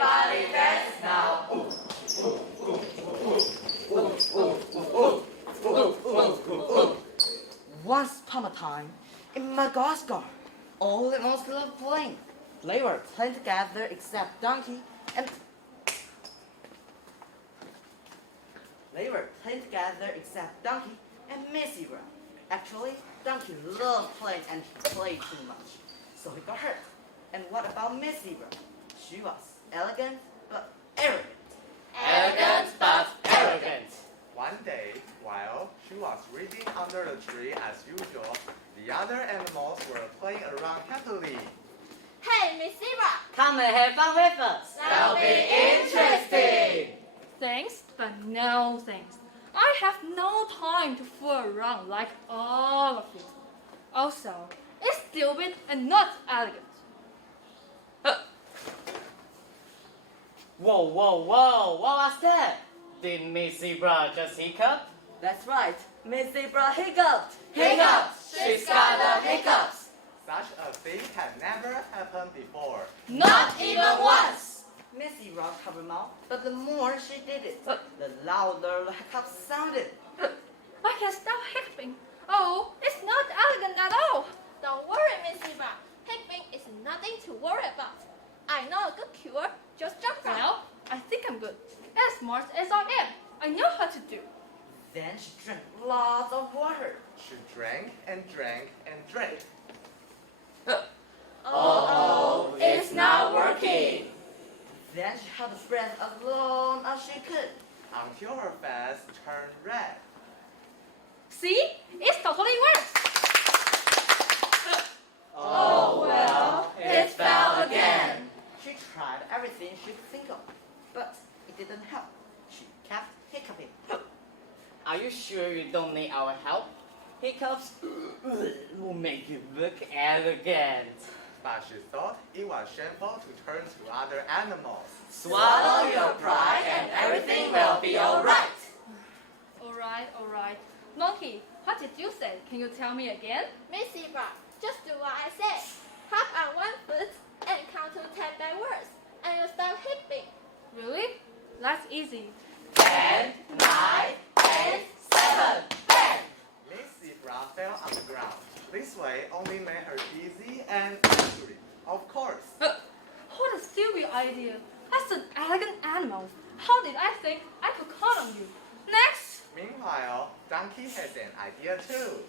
Everybody dance now. Once upon a time, in Madagascar, all the monsters were playing. They were playing together except Donkey and... They were playing together except Donkey and Miss Zebra. Actually, Donkey loved playing and he played too much, so he got hurt. And what about Miss Zebra? She was elegant but arrogant. Elegant but arrogant. One day, while she was reading under the tree as usual, the other animals were playing around happily. Hey, Miss Zebra! Come and have fun with us. That'll be interesting. Thanks, but no thanks. I have no time to fool around like all of you. Also, it's stupid and not elegant. Whoa, whoa, whoa, what was that? Did Miss Zebra just hiccup? That's right, Miss Zebra hiccuped. Hiccups! She's got the hiccups! Such a thing had never happened before. Not even once! Miss Zebra covered her mouth, but the more she did it, the louder the hiccups sounded. I can stop hiccuping. Oh, it's not elegant at all. Don't worry, Miss Zebra. Hiccuping is nothing to worry about. I know a good cure. Just jump out. Well, I think I'm good. As smart as I am, I know how to do. Then she drank lots of water. She drank and drank and drank. Oh, it's not working. Then she held her breath as long as she could. Until her face turned red. See? It totally works. Oh well, it fell again. She tried everything she could think of, but it didn't help. She kept hiccuping. Are you sure you don't need our help? Hiccups will make you look elegant. But she thought it was shameful to turn to other animals. Swallow your pride and everything will be alright. Alright. Monkey, what did you say? Can you tell me again? Miss Zebra, just do what I say. Hop on one foot and count to 10 backwards, and you'll stop hiccuping. Really? That's easy. 10, 9, 8, 7, bang! Miss Zebra fell on the ground. This way only made her dizzy and angry. Of course. What a stupid idea. That's an elegant animal. How did I think I could count on you? Next! Meanwhile, Donkey has an idea too.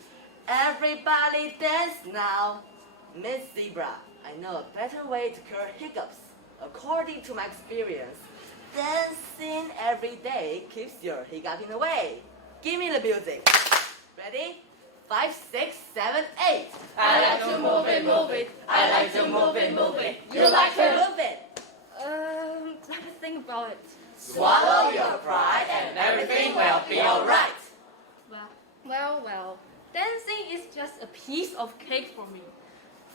Everybody dance now. Miss Zebra, I know a better way to cure hiccups. According to my experience, dancing every day keeps your hiccuping away. Give me the music. Ready? 5, 6, 7, 8. I like to move it. I like to move it. You like to move it. Let me think about it. Swallow your pride and everything will be alright. Well. Dancing is just a piece of cake for me.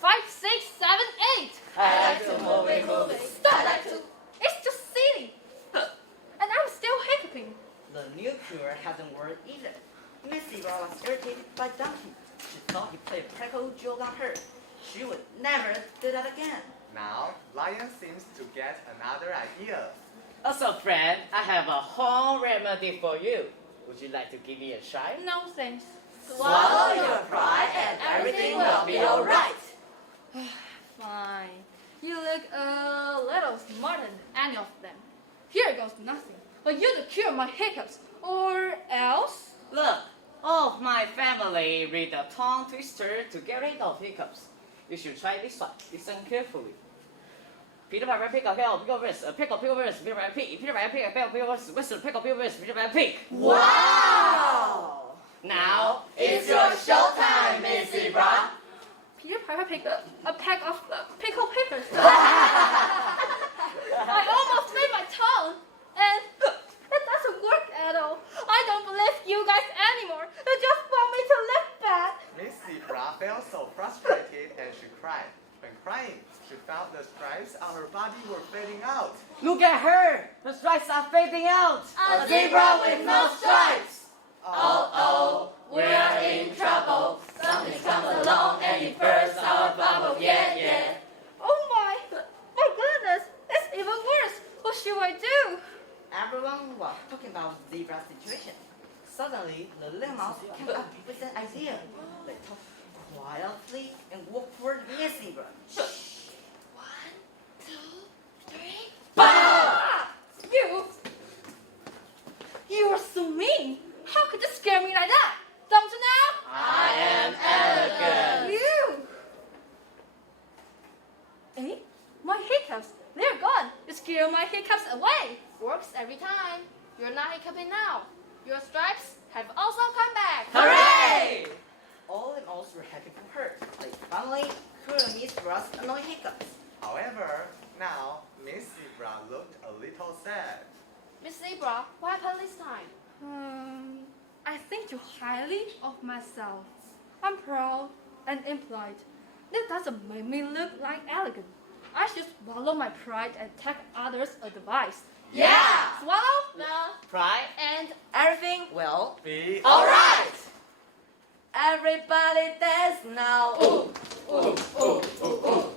5, 6, 7, 8. I like to move it. Stop! It's just silly. And I'm still hiccuping. The new cure hasn't worked either. Miss Zebra was irritated by Donkey. She thought he played a practical joke on her. She would never do that again. Now, Lion seems to get another idea. Also, friend, I have a home remedy for you. Would you like to give me a try? No thanks. Swallow your pride and everything will be alright. Fine. You look a little smarter than any of them. Here goes nothing. But you to cure my hiccups, or else. Look, all of my family read the tongue twister to get rid of hiccups. You should try this one. Listen carefully. Peter Piper pick a pickle, pickle wrist, a pickle wrist, Peter Piper pick, Peter Piper pick a pickle wrist, pickle wrist, Peter Piper pick. Wow! Now it's your showtime, Miss Zebra. Peter Piper picked a pack of pickle pickers. I almost made my tongue, and it doesn't work at all. I don't believe you guys anymore. You just want me to look bad. Miss Zebra felt so frustrated and she cried. When crying, she felt the stripes on her body were fading out. Look at her. The stripes are fading out. A zebra with no stripes. Oh, we're in trouble. Something comes along and it bursts our bubble. Yeah. Oh my goodness, it's even worse. should I do? Everyone was talking about Zebra's situation. Suddenly, the little mouse came up with an idea. They talked quietly and walked toward Miss Zebra. 1, 2, 3. Ah! You are so mean. How could you scare me like that? Don't you know? I am elegant. You. Eh? My hiccups. They're gone. You scare my hiccups away. Works every time. You're not hiccuping now. Your stripes have also come back. Hooray! All the mouse were happy for her. They finally cured Miss Zebra's annoying hiccups. However, now Miss Zebra looked a little sad. Miss Zebra, what happened this time? I think too highly of myself. I'm proud and impolite. That doesn't make me look like elegant. I should swallow my pride and take others' advice. Yeah! Swallow? No. Pride. And Everything will. Be Alright! Everybody dance now. Ooh, ooh, ooh, ooh, ooh.